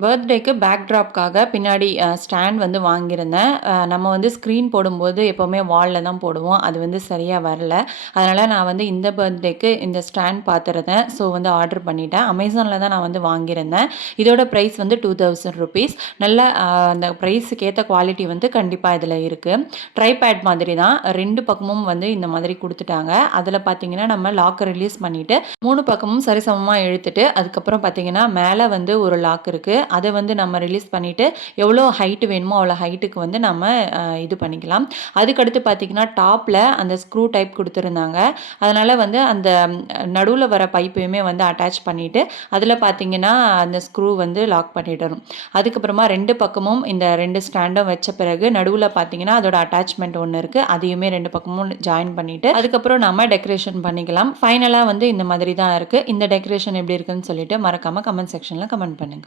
பர்த்டேக்கு பேக்ட்ராப்காக பின்னாடி ஸ்டாண்ட் வந்து வாங்கியிருந்தேன். நம்ம வந்து ஸ்க்ரீன் போடும்போது எப்போவுமே வால்ல தான் போடுவோம். அது வந்து சரியா வரல. அதனால நான் வந்து இந்த பர்த்டேக்கு இந்த ஸ்டாண்ட் பார்த்துருந்தேன். ஸோ வந்து ஆர்டர் பண்ணிட்டேன். அமேசான்ல தான் நான் வந்து வாங்கியிருந்தேன். இதோட ப்ரைஸ் வந்து ₹2000. நல்ல அந்த ப்ரைஸுக்கு ஏத்த குவாலிட்டி வந்து கண்டிப்பா இதில இருக்கு. ட்ரைபேட் மாதிரி தான். 2 பக்கமும் வந்து இந்த மாதிரி குடுத்துட்டாங்க. அதில பார்த்தீங்கன்னா, நம்ம லாக்க ரிலீஸ் பண்ணிட்டு 3 பக்கமும் சரிசமமா இழுத்துட்டு, அதுக்கப்புறம் பார்த்தீங்கன்னா, மேல வந்து ஒரு லாக் இருக்கு. அத வந்து நம்ம ரிலீஸ் பண்ணிட்டு, எவ்வளோ ஹைட் வேணுமோ அவ்வளோ ஹைட்டுக்கு வந்து நம்ம இது பண்ணிக்கலாம். அதுக்கடுத்து பார்த்தீங்கன்னா, டாப்ல அந்த ஸ்க்ரூ டைப் குடுத்துருந்தாங்க. அதனால வந்து அந்த நடுவுல வர பைப்பையுமே வந்து அட்டாச் பண்ணிட்டு, அதில பார்த்தீங்கன்னா, அந்த ஸ்க்ரூ வந்து லாக் பண்ணிடணும். அதுக்கப்புறமா 2 பக்கமும் இந்த 2 ஸ்டாண்டும் வச்ச பிறகு நடுவுல பார்த்தீங்கன்னா, அதோட அட்டாச்மெண்ட் ஒண்ணு இருக்கு. அதையுமே 2 பக்கமும் ஜாயின் பண்ணிட்டு, அதுக்கப்புறம் நம்ம டெக்கரேஷன் பண்ணிக்கலாம். ஃபைனலா வந்து இந்த மாதிரி தான் இருக்கு. இந்த டெக்கரேஷன் எப்படி இருக்குன்னு சொல்லிட்டு மறக்காம கமெண்ட் செக்ஷன்ல கமெண்ட் பண்ணுங்க.